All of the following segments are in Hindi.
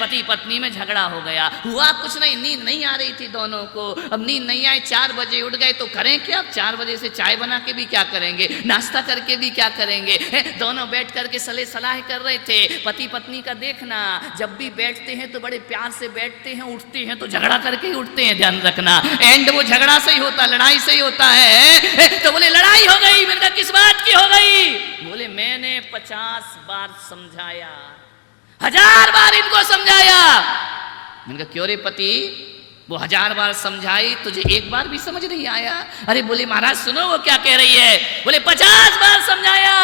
पति पत्नी में झगड़ा हो गया। हुआ कुछ नहीं, नींद नहीं आ रही थी दोनों को। अब नींद नहीं आई, 4 बजे उठ गए तो करें क्या? 4 बजे से चाय बना के भी क्या करेंगे, नाश्ता करके भी क्या करेंगे? दोनों बैठ करके सलाह कर रहे थे। पति पत्नी का देखना, जब भी बैठते हैं तो बड़े प्यार से बैठते हैं, उठते हैं तो झगड़ा करके ही उठते हैं, ध्यान रखना। एंड वो झगड़ा से ही होता, लड़ाई से ही होता है। तो बोले लड़ाई हो गई। मैंने कहा किस बात की हो गई? बोले मैंने 50 बार समझाया, 1000 बार इनको समझाया। मैंने कहा क्यों रे पति? वो 1000 बार समझाई, तुझे एक बार भी समझ नहीं आया? अरे बोले महाराज सुनो वो क्या कह रही है। बोले 50 बार समझाया,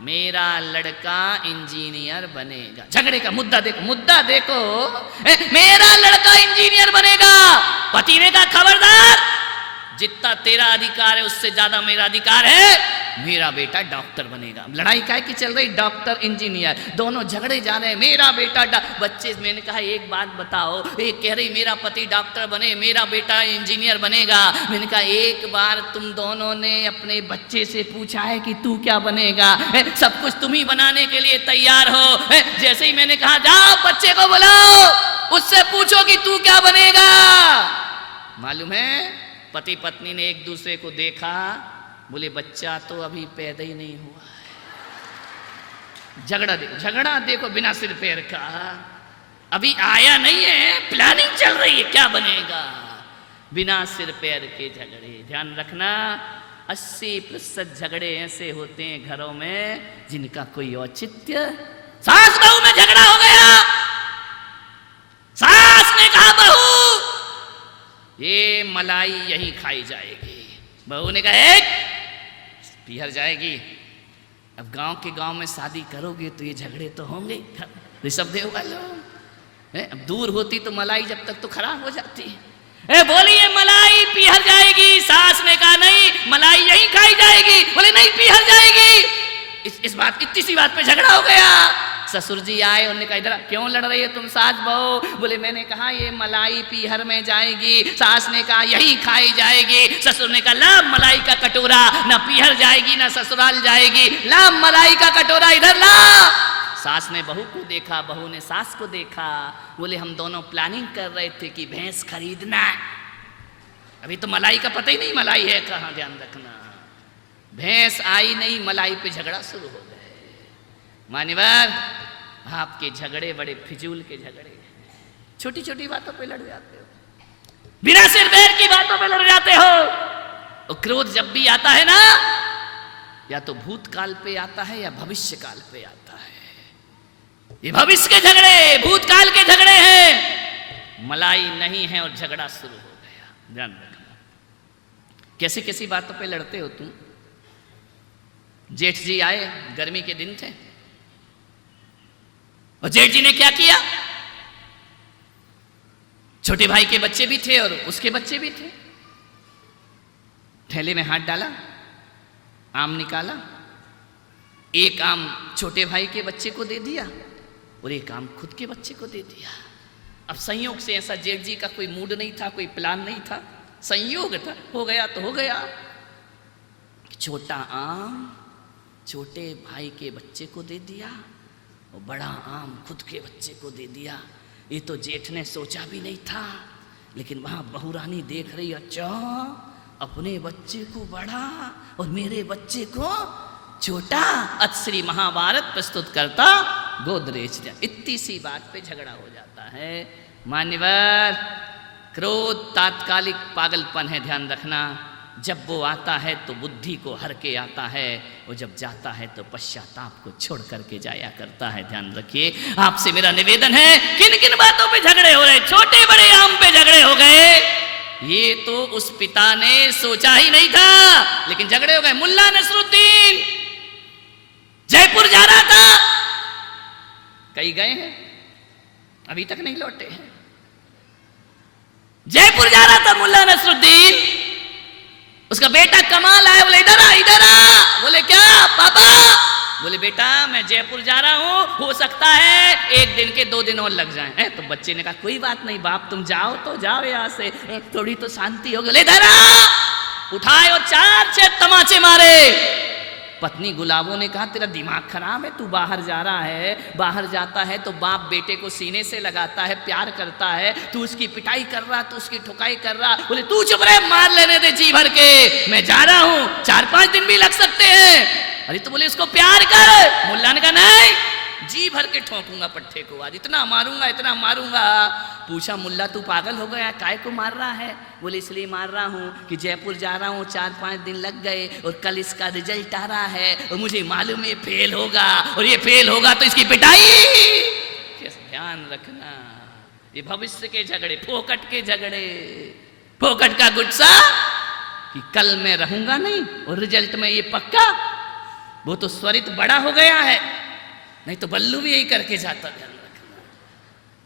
मेरा लड़का इंजीनियर बनेगा। झगड़े का मुद्दा देखो, मेरा लड़का इंजीनियर बनेगा। पति ने कहा खबरदार, जितना तेरा अधिकार है उससे ज्यादा मेरा अधिकार है, मेरा बेटा डॉक्टर बनेगा। लड़ाई काय की चल रही, डॉक्टर इंजीनियर, दोनों झगड़े जा रहे हैं। मेरा बेटा बच्चे, मैंने कहा एक बात बताओ, एक कह रही मेरा पति डॉक्टर बने, मेरा बेटा इंजीनियर बनेगा। मैंने कहा एक बार तुम दोनों ने अपने बच्चे से पूछा है कि तू क्या बनेगा? सब कुछ तुम ही बनाने के लिए तैयार हो। जैसे ही मैंने कहा जाओ बच्चे को बुलाओ, उससे पूछो कि तू क्या बनेगा। मालूम है पति पत्नी ने एक दूसरे को देखा, बोले बच्चा तो अभी पैदा ही नहीं हुआ है। झगड़ा देखो बिना सिर पैर का, अभी आया नहीं है, प्लानिंग चल रही है क्या बनेगा। बिना सिर पैर के झगड़े। ध्यान रखना 80% झगड़े ऐसे होते हैं घरों में जिनका कोई औचित्य। सास बहू में झगड़ा हो गया, सास ने कहा बहू ये मलाई यहीं खाई जाएगी, बहू ने कहा एक पीहर जाएगी। अब गांव में शादी करोगे तो ये झगड़े तो होंगे। ऋषभदेव वालों, अब दूर होती तो मलाई जब तक तो खराब हो जाती है। बोली ये मलाई पीहर जाएगी। सास ने कहा नहीं, मलाई यहीं खाई जाएगी। बोले नहीं पीहर जाएगी। इस बात, इतनी सी बात पे झगड़ा हो गया। ससुर जी आए, उन्होंने कहा इधर क्यों लड़ रही है तुम सास बहू? बोले मैंने कहा ये मलाई पीहर में जाएगी। सास ने कहा यही खाई जाएगी। ससुर ने कहा ला मलाई का कटोरा, ना पीहर जाएगी ना ससुराल जाएगी, ला मलाई का कटोरा इधर ला। सास ने बहू को देखा, बहू ने सास को देखा। बोले हम दोनों प्लानिंग कर रहे थे कि भैंस खरीदना, अभी तो मलाई का पता ही नहीं मलाई है कहाँ। ध्यान रखना, भैंस आई नहीं, मलाई पे झगड़ा शुरू हो गए। मान्यवर आपके झगड़े बड़े फिजूल के झगड़े, छोटी छोटी बातों पे लड़ जाते हो, बिना सिर पैर की बातों पे लड़ जाते हो। और क्रोध जब भी आता है ना, या तो भूतकाल पे आता है या भविष्य काल पे आता है। ये भविष्य के झगड़े, भूतकाल के झगड़े हैं। मलाई नहीं है और झगड़ा शुरू हो गया। ध्यान रखना कैसी कैसी बातों पे लड़ते हो तुम। जेठ जी आए, गर्मी के दिन थे, और जेठ जी ने क्या किया, छोटे भाई के बच्चे भी थे और उसके बच्चे भी थे। थैले में हाथ डाला, आम निकाला, एक आम छोटे भाई के बच्चे को दे दिया और एक आम खुद के बच्चे को दे दिया। अब संयोग से ऐसा जेठ जी का कोई मूड नहीं था, कोई प्लान नहीं था, संयोग था, हो गया तो हो गया। छोटा आम छोटे भाई के बच्चे को दे दिया और बड़ा आम खुद के बच्चे को दे दिया। ये तो जेठ ने सोचा भी नहीं था, लेकिन वहां बहू रानी देख रही, अच्छा अपने बच्चे को बड़ा और मेरे बच्चे को छोटा। अतश्री महाभारत प्रस्तुत करता गोदरेज। इतनी सी बात पे झगड़ा हो जाता है। मान्यवर क्रोध तात्कालिक पागलपन है, ध्यान रखना। जब वो आता है तो बुद्धि को हर के आता है, और जब जाता है तो पश्चाताप को छोड़ करके जाया करता है। ध्यान रखिए। आपसे मेरा निवेदन है, किन किन बातों पे झगड़े हो रहे, छोटे बड़े आम पे झगड़े हो गए। ये तो उस पिता ने सोचा ही नहीं था, लेकिन झगड़े हो गए। मुल्ला नसरुद्दीन जयपुर जा रहा था, कहीं गए हैं, अभी तक नहीं लौटे हैं। जयपुर जा रहा था मुल्ला नसरुद्दीन, उसका बेटा कमाल आया, बोले इधर आ इधर आ। बोले क्या पापा? बोले बेटा मैं जयपुर जा रहा हूं, हो सकता है 1 दिन के 2 दिन और लग जाएं। तो बच्चे ने कहा कोई बात नहीं बाप, तुम जाओ तो जाओ, यहां से थोड़ी तो शांति हो गई। इधर आ, उठाए और 4-6 तमाचे मारे। पत्नी गुलाबों ने कहा तेरा दिमाग खराब है, तू बाहर जा रहा है, बाहर जाता है तो बाप बेटे को सीने से लगाता है, प्यार करता है, तू उसकी पिटाई कर रहा, तू उसकी ठुकाई कर रहा। बोले तू चुप रहे, मार लेने दे जी भर के, मैं जा रहा हूं, 4-5 दिन भी लग सकते हैं। अरे तो बोले इसको प्यार कर। मुल्ला ने कहा नहीं, जी भर के ठोकूंगा पट्टे को, आज इतना मारूंगा इतना मारूंगा। पूछा मुल्ला तू पागल हो गया, काय को मार रहा है? बोले इसलिए मार रहा हूँ कि जयपुर जा रहा हूँ, 4-5 दिन लग गए और कल इसका रिजल्ट आ रहा है और मुझे मालूम है फेल होगा, और ये फेल होगा तो इसकी पिटाई। ध्यान रखना, ये भविष्य के झगड़े, फोकट के झगड़े, फोकट का गुस्सा कि कल मैं रहूंगा नहीं और रिजल्ट में ये पक्का। वो तो स्वरित बड़ा हो गया है, नहीं तो बल्लू भी यही करके जाता। ध्यान रखना,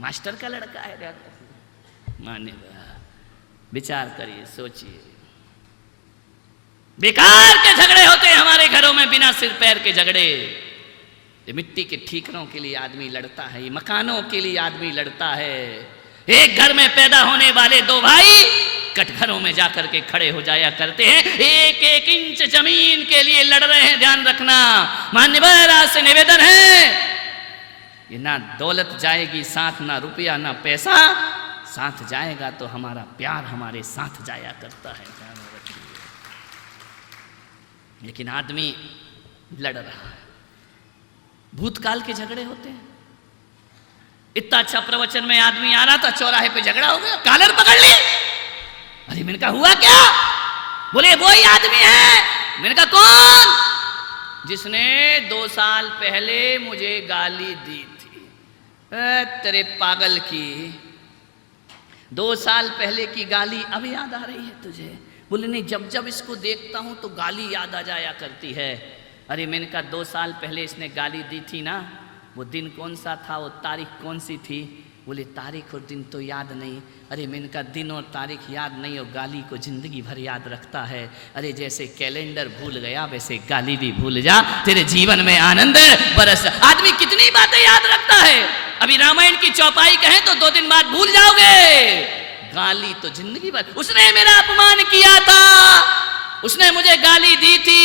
मास्टर का लड़का है, ध्यान रखना, मानेगा। विचार करिए, सोचिए, बेकार के झगड़े होते हैं हमारे घरों में, बिना सिर पैर के झगड़े। ये मिट्टी के ठीकरों के लिए आदमी लड़ता है, ये मकानों के लिए आदमी लड़ता है। एक घर में पैदा होने वाले दो भाई कटघरों में जाकर के खड़े हो जाया करते हैं, 1-1 इंच जमीन के लिए लड़ रहे हैं। ध्यान रखना, मान्यवर आज से निवेदन है, ये ना दौलत जाएगी साथ, ना रुपया ना पैसा साथ जाएगा, तो हमारा प्यार हमारे साथ जाया करता है। ध्यान रखिए, लेकिन आदमी लड़ रहा है, भूतकाल के झगड़े होते हैं। इतना अच्छा प्रवचन में आदमी आ रहा था, चौराहे पे झगड़ा हो गया, कॉलर पकड़ ली। अरे मैंने कहा हुआ क्या? बोले वही आदमी है। मैंने कहा कौन? जिसने 2 साल पहले मुझे गाली दी थी। तेरे पागल की 2 साल पहले की गाली अब याद आ रही है तुझे? बोले नहीं, जब जब इसको देखता हूं तो गाली याद आ जाया करती है। अरे मैंने कहा 2 साल पहले इसने गाली दी थी ना, वो दिन कौन सा था, वो तारीख कौन सी थी? बोले तारीख और दिन तो याद नहीं। अरे मैंने कहा दिन और तारीख याद नहीं और गाली को जिंदगी भर याद रखता है। अरे जैसे कैलेंडर भूल गया वैसे गाली भी भूल जा, तेरे जीवन में आनंद बरस। आदमी कितनी बातें याद रखता है, अभी रामायण की चौपाई कहें तो 2 दिन बाद भूल जाओगे, गाली तो जिंदगी भर। उसने मेरा अपमान किया था, उसने मुझे गाली दी थी।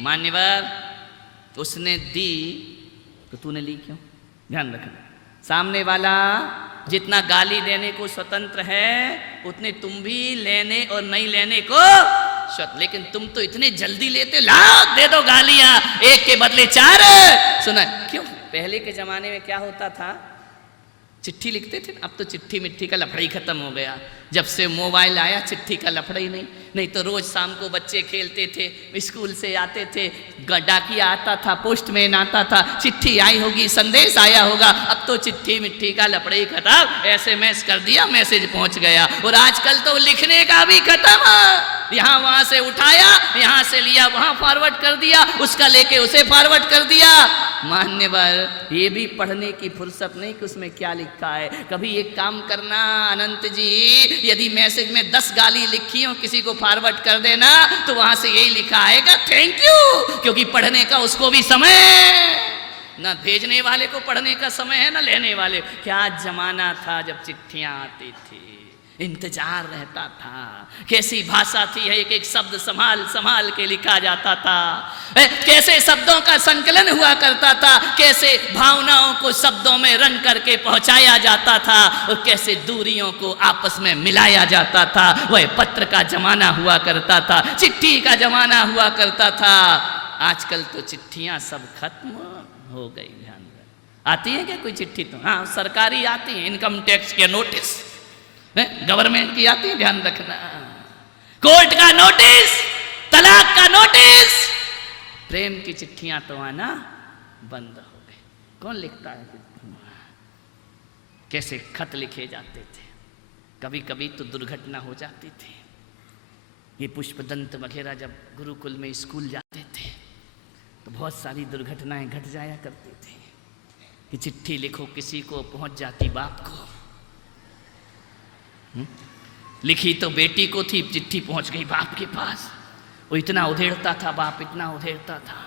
मान्यवर उसने दी तो तूने ली क्यों? ध्यान रखना, सामने वाला जितना गाली देने को स्वतंत्र है उतने तुम भी लेने और नहीं लेने को स्वतंत्र। लेकिन तुम तो इतने जल्दी लेते, लाओ दे दो गालियां, 1 के बदले 4। सुना क्यों? पहले के जमाने में क्या होता था, चिट्ठी लिखते थे, अब तो चिट्ठी मिट्ठी का लफड़ा ही खत्म हो गया। जब से मोबाइल आया चिट्ठी का लफड़ा ही नहीं तो रोज शाम को बच्चे खेलते थे, स्कूल से आते थे, डाकिया आता था, पोस्टमैन आता था, चिट्ठी आई होगी, संदेश आया होगा। अब तो चिट्ठी मिट्ठी का लफड़ा ही खत्म, एसएमएस कर दिया, मैसेज पहुंच गया। और आजकल तो लिखने का भी खत्म, यहाँ वहां से उठाया, यहाँ से लिया, वहां फॉरवर्ड कर दिया, उसका लेके उसे फॉरवर्ड कर दिया। मान्यवर ये भी पढ़ने की फुर्सत नहीं कि उसमें क्या लिखा है। कभी एक काम करना अनंत जी, यदि मैसेज में 10 गाली लिखी हो, किसी को फॉरवर्ड कर देना तो वहां से यही लिखा आएगा थैंक यू, क्योंकि पढ़ने का उसको भी समय, ना भेजने वाले को पढ़ने का समय है ना लेने वाले। क्या जमाना था जब चिट्ठियां आती थी, इंतजार रहता था, कैसी भाषा थी, एक एक शब्द संभाल संभाल के लिखा जाता था, कैसे शब्दों का संकलन हुआ करता था, कैसे भावनाओं को शब्दों में रंग करके पहुंचाया जाता था और कैसे दूरियों को आपस में मिलाया जाता था। वह पत्र का जमाना हुआ करता था, चिट्ठी का जमाना हुआ करता था। आजकल तो चिट्ठियां सब खत्म हो गई। ध्यान आती है क्या कोई चिट्ठी? तो हाँ सरकारी आती है, इनकम टैक्स के नोटिस, गवर्नमेंट की आती है, ध्यान रखना, कोर्ट का नोटिस, तलाक का नोटिस। प्रेम की चिट्ठियां तो आना बंद हो गई। कौन लिखता है? कैसे खत लिखे जाते थे, कभी कभी तो दुर्घटना हो जाती थी। ये पुष्पदंत वगैरह जब गुरुकुल में स्कूल जाते थे तो बहुत सारी दुर्घटनाएं घट जाया करती थी कि चिट्ठी लिखो किसी को, पहुंच जाती बाप को। लिखी तो बेटी को थी, चिट्ठी पहुंच गई बाप के पास। वो इतना उधेड़ता था बाप, इतना उधेड़ता था।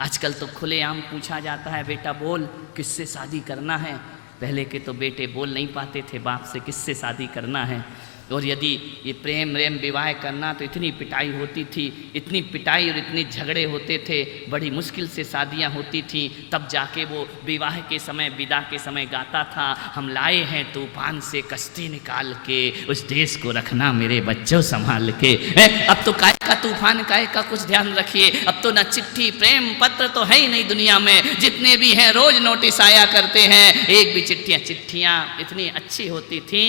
आजकल तो खुलेआम पूछा जाता है, बेटा बोल किससे शादी करना है। पहले के तो बेटे बोल नहीं पाते थे बाप से किससे शादी करना है। और यदि ये प्रेम रेम विवाह करना तो इतनी पिटाई होती थी, इतनी पिटाई और इतने झगड़े होते थे, बड़ी मुश्किल से शादियां होती थीं, तब जाके वो विवाह के समय विदा के समय गाता था, हम लाए हैं तूफान से कश्ती निकाल के, उस देश को रखना मेरे बच्चों संभाल के। अब तो काय का तूफान, काय का कुछ ध्यान रखिए। अब तो ना चिट्ठी प्रेम पत्र तो है ही नहीं दुनिया में, जितने भी हैं रोज नोटिस आया करते हैं। एक भी चिट्ठियां इतनी अच्छी होती थी,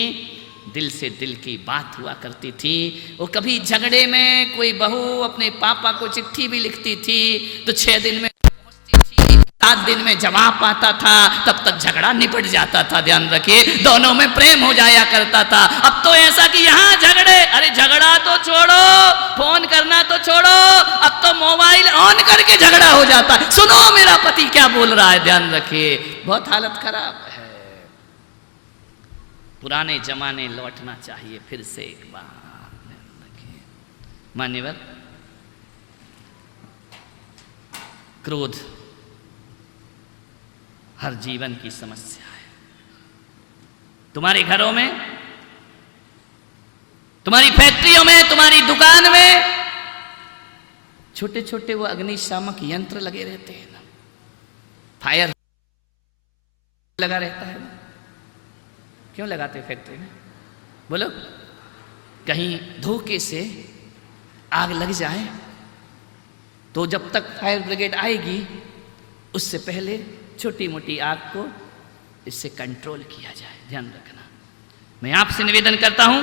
दिल से दिल की बात हुआ करती थी। वो कभी झगड़े में कोई बहू अपने पापा को चिट्ठी भी लिखती थी तो 6 दिन में पहुंचती थी, 7 दिन में जवाब आता था, तब तक झगड़ा निपट जाता था। ध्यान रखिए, दोनों में प्रेम हो जाया करता था। अब तो ऐसा कि यहाँ झगड़े, अरे झगड़ा तो छोड़ो, फोन करना तो छोड़ो, अब तो मोबाइल ऑन करके झगड़ा हो जाता है। सुनो मेरा पति क्या बोल रहा है, ध्यान रखिए, बहुत हालत खराब है। पुराने जमाने लौटना चाहिए फिर से एक बार। मान्यवर, क्रोध हर जीवन की समस्या है। तुम्हारे घरों में, तुम्हारी फैक्ट्रियों में, तुम्हारी दुकान में छोटे छोटे वो अग्निशामक यंत्र लगे रहते हैं ना, फायर लगा रहता है। क्यों लगाते फैक्ट्री में, बोलो? कहीं धोखे से आग लग जाए तो जब तक फायर ब्रिगेड आएगी उससे पहले छोटी मोटी आग को इससे कंट्रोल किया जाए। ध्यान रखना। मैं आपसे निवेदन करता हूं,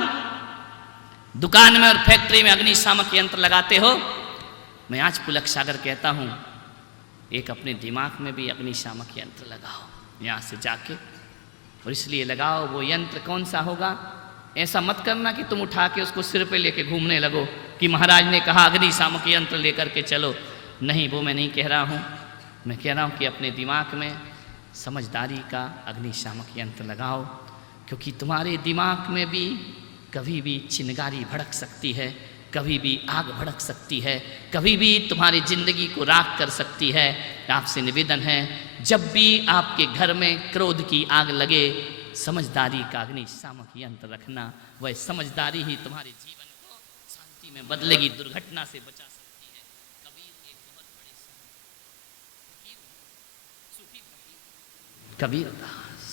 दुकान में और फैक्ट्री में अग्निशामक यंत्र लगाते हो, मैं आज पुलक सागर कहता हूं, एक अपने दिमाग में भी अग्निशामक यंत्र लगाओ यहां से जाके, और इसलिए लगाओ वो यंत्र कौन सा होगा। ऐसा मत करना कि तुम उठा के उसको सिर पे लेके घूमने लगो कि महाराज ने कहा अग्निशामक यंत्र लेकर के चलो। नहीं, वो मैं नहीं कह रहा हूँ। मैं कह रहा हूँ कि अपने दिमाग में समझदारी का अग्निशामक यंत्र लगाओ, क्योंकि तुम्हारे दिमाग में भी कभी भी चिंगारी भड़क सकती है, कभी भी आग भड़क सकती है, कभी भी तुम्हारी जिंदगी को राख कर सकती है। आपसे निवेदन है, जब भी आपके घर में क्रोध की आग लगे, समझदारी का अग्निशामक यंत्र रखना। वह समझदारी ही तुम्हारे जीवन को शांति में बदलेगी, दुर्घटना से बचा सकती है। कबीर एक बहुत बड़े सूफी कबीरदास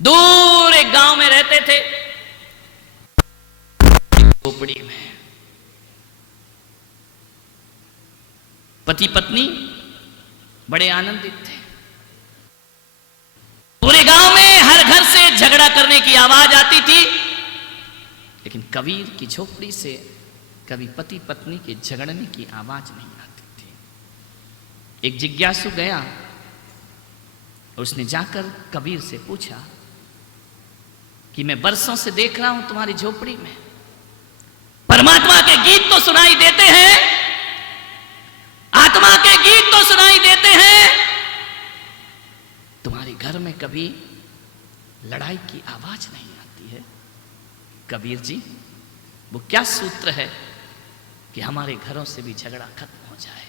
दूर एक गांव में रहते थे, झोपड़ी में। पति पत्नी बड़े आनंदित थे। पूरे गांव में हर घर से झगड़ा करने की आवाज आती थी, लेकिन कबीर की झोपड़ी से कभी पति पत्नी के झगड़ने की आवाज नहीं आती थी। एक जिज्ञासु गया और उसने जाकर कबीर से पूछा कि मैं बरसों से देख रहा हूं तुम्हारी झोपड़ी में परमात्मा के गीत तो सुनाई देते हैं, आत्मा के गीत तो सुनाई देते हैं, तुम्हारे घर में कभी लड़ाई की आवाज नहीं आती है। कबीर जी, वो क्या सूत्र है कि हमारे घरों से भी झगड़ा खत्म हो जाए?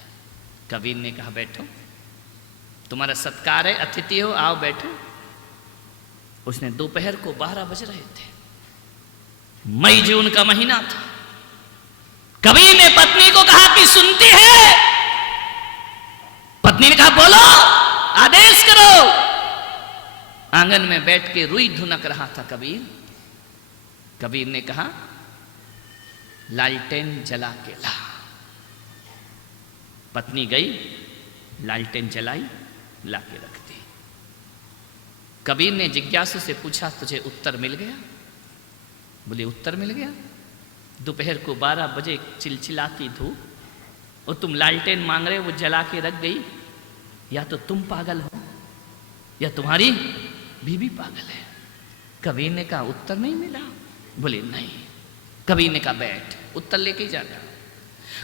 कबीर ने कहा, बैठो, तुम्हारा सत्कार है, अतिथि हो, आओ बैठो। उसने दोपहर को 12 बज रहे थे, मई जून का महीना था। कबीर ने पत्नी को कहा कि सुनती है? पत्नी ने कहा, बोलो, आदेश करो। आंगन में बैठ के रुई धुनक रहा था कबीर। कबीर ने कहा, लालटेन जला के ला। पत्नी गई, लालटेन जलाई, ला के रख दी। कबीर ने जिज्ञासु से पूछा, तुझे उत्तर मिल गया? बोले, उत्तर मिल गया। दोपहर को 12 बजे चिलचिलाती धूप और तुम लालटेन मांग रहे हो, वो जला के रख गई। या तो तुम पागल हो या तुम्हारी बीवी पागल है। कबीर ने कहा, उत्तर नहीं मिला? बोले, नहीं। कबीर ने कहा, बैठ, उत्तर लेके जाना।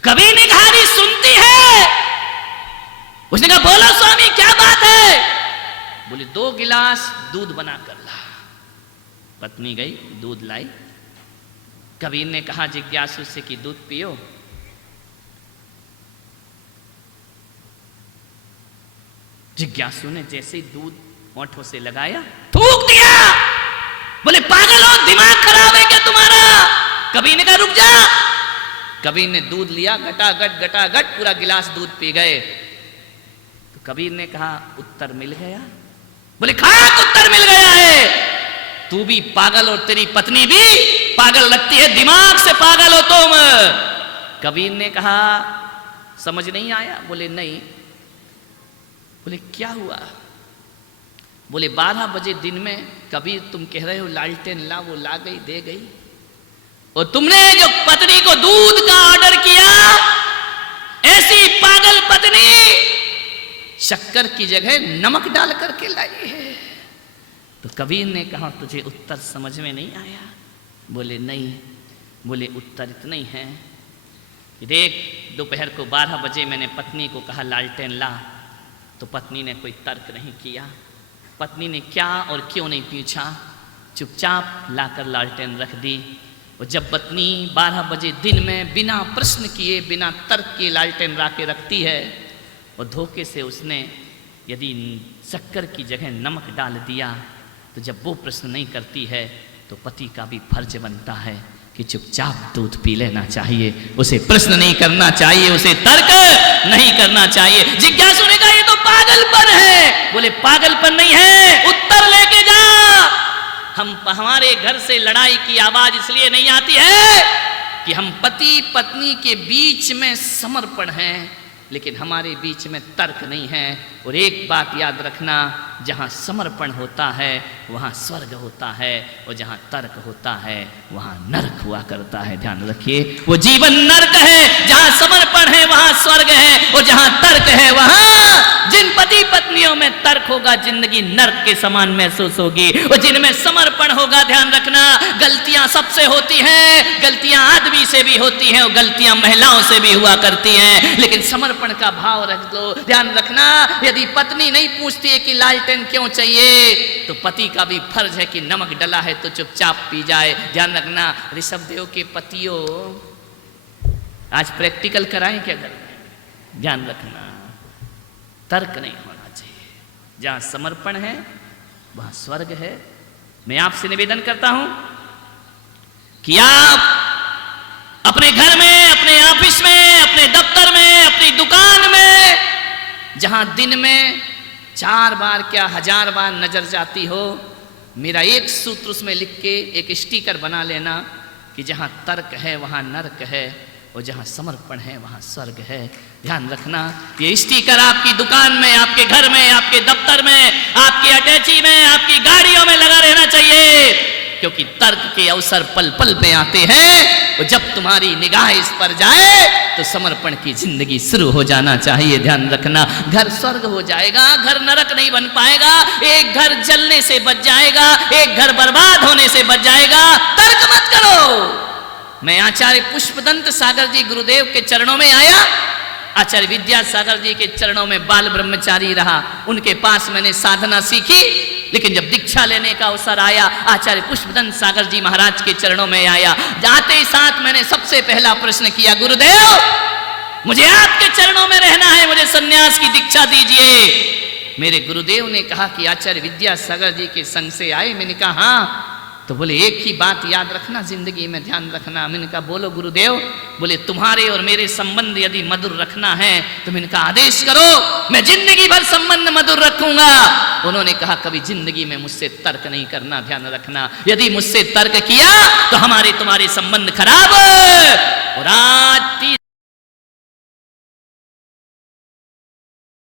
कबीर ने कहा, नहीं सुनती है? उसने कहा, बोलो स्वामी, क्या बात है? बोले, 2 गिलास दूध बना कर ला। पत्नी गई, दूध लाई। कबीर ने कहा जिज्ञासु से कि दूध पियो। जिज्ञासु ने जैसे ही दूध होठों से लगाया, थूक दिया। बोले पागल हो, दिमाग खराब है क्या तुम्हारा? कबीर ने कहा रुक जा। कबीर ने दूध लिया, घटाघट पूरा गिलास दूध पी गए। तो कबीर ने कहा उत्तर मिल गया? बोले खाक उत्तर मिल गया है। तू भी पागल और तेरी पत्नी भी पागल लगती है, दिमाग से पागल हो तुम। कबीर ने कहा समझ नहीं आया? बोले नहीं। बोले क्या हुआ? बोले 12 बजे दिन में कबीर तुम कह रहे हो लालटेन ला, वो ला गई, दे गई, और तुमने जो पत्नी को दूध का ऑर्डर किया, ऐसी पागल पत्नी शक्कर की जगह नमक डाल करके लाई है। तो कबीर ने कहा तुझे उत्तर समझ में नहीं आया? बोले नहीं। बोले उत्तर इतना ही है, देख दोपहर को 12 बजे मैंने पत्नी को कहा लालटेन ला, तो पत्नी ने कोई तर्क नहीं किया। पत्नी ने क्या और क्यों नहीं पूछा, चुपचाप लाकर लालटेन रख दी। और जब पत्नी 12 बजे दिन में बिना प्रश्न किए, बिना तर्क किए लालटेन ला के रखती है, और धोखे से उसने यदि शक्कर की जगह नमक डाल दिया, तो जब वो प्रश्न नहीं करती है तो पति का भी फर्ज बनता है कि चुपचाप दूध पी लेना चाहिए, उसे प्रश्न नहीं करना चाहिए, उसे तर्क नहीं करना चाहिए। जिज्ञासु ने कहा ये तो पागलपन है। बोले पागलपन नहीं है, उत्तर लेके जा। हमारे घर से लड़ाई की आवाज इसलिए नहीं आती है कि हम पति पत्नी के बीच में समर्पण है, लेकिन हमारे बीच में तर्क नहीं है। और एक बात याद रखना, जहाँ समर्पण होता है वहाँ स्वर्ग होता है, और जहाँ तर्क होता है वहाँ नरक हुआ करता है। ध्यान रखिए, वो जीवन नरक है, जहाँ समर्पण है वहाँ स्वर्ग है, और जहाँ तर्क है वहाँ, जिन पति पत्नियों में तर्क होगा जिंदगी नरक के समान महसूस होगी, और जिनमें समर्पण होगा, ध्यान रखना, गलतियां सबसे होती हैं, गलतियां आदमी से भी होती हैं और गलतियां महिलाओं से भी हुआ करती हैं, लेकिन समर्पण का भाव रख दो। ध्यान रखना, यदि पत्नी नहीं पूछती है कि लालटेन क्यों चाहिए, तो पति का भी फर्ज है कि नमक डला है तो चुपचाप पी जाए। ध्यान रखना, ऋषभदेव के पतियों, आज प्रैक्टिकल कराएं क्या घर में? ध्यान रखना, तर्क नहीं होना चाहिए, जहां समर्पण है वहां स्वर्ग है। मैं आपसे निवेदन करता हूं कि आप अपने घर में, अपने ऑफिस में, अपने दफ्तर में, अपनी दुकान में, जहां दिन में 4 बार क्या 1000 बार नजर जाती हो, मेरा एक सूत्र उसमें लिख के एक स्टिकर बना लेना कि जहां तर्क है वहां नरक है, और जहां समर्पण है वहां स्वर्ग है। ध्यान रखना, ये स्टिकर आपकी दुकान में, आपके घर में, आपके दफ्तर में, आपकी अटैची में, आपकी गाड़ियों में लगा रहना चाहिए, क्योंकि तर्क के अवसर पल पल पे आते हैं, और जब तुम्हारी निगाह इस पर जाए तो समर्पण की जिंदगी शुरू हो जाना चाहिए। ध्यान रखना, घर स्वर्ग हो जाएगा, घर नरक नहीं बन पाएगा। एक घर जलने से बच जाएगा, एक घर बर्बाद होने से बच जाएगा। तर्क मत करो। मैं आचार्य पुष्पदंत सागर जी गुरुदेव के चरणों में आया, आचार्य विद्यासागर जी के चरणों में बाल ब्रह्मचारी रहा, उनके पास मैंने साधना सीखी, लेकिन जब दीक्षा लेने का अवसर आया, आचार्य पुष्पदंत सागर जी महाराज के चरणों में आया। जाते ही साथ मैंने सबसे पहला प्रश्न किया, गुरुदेव मुझे आपके चरणों में रहना है, मुझे सन्यास की दीक्षा दीजिए। मेरे गुरुदेव ने कहा कि आचार्य विद्यासागर जी के संग से आए? मैंने कहा हाँ। तो बोले एक ही बात याद रखना जिंदगी में, ध्यान रखना। मैंने कहा बोलो गुरुदेव। बोले तुम्हारे और मेरे संबंध यदि मधुर रखना है तो मैंने कहा आदेश करो, मैं जिंदगी भर संबंध मधुर रखूंगा। उन्होंने कहा कभी जिंदगी में मुझसे तर्क नहीं करना, ध्यान रखना, यदि मुझसे तर्क किया तो हमारे तुम्हारे संबंध खराब। और आज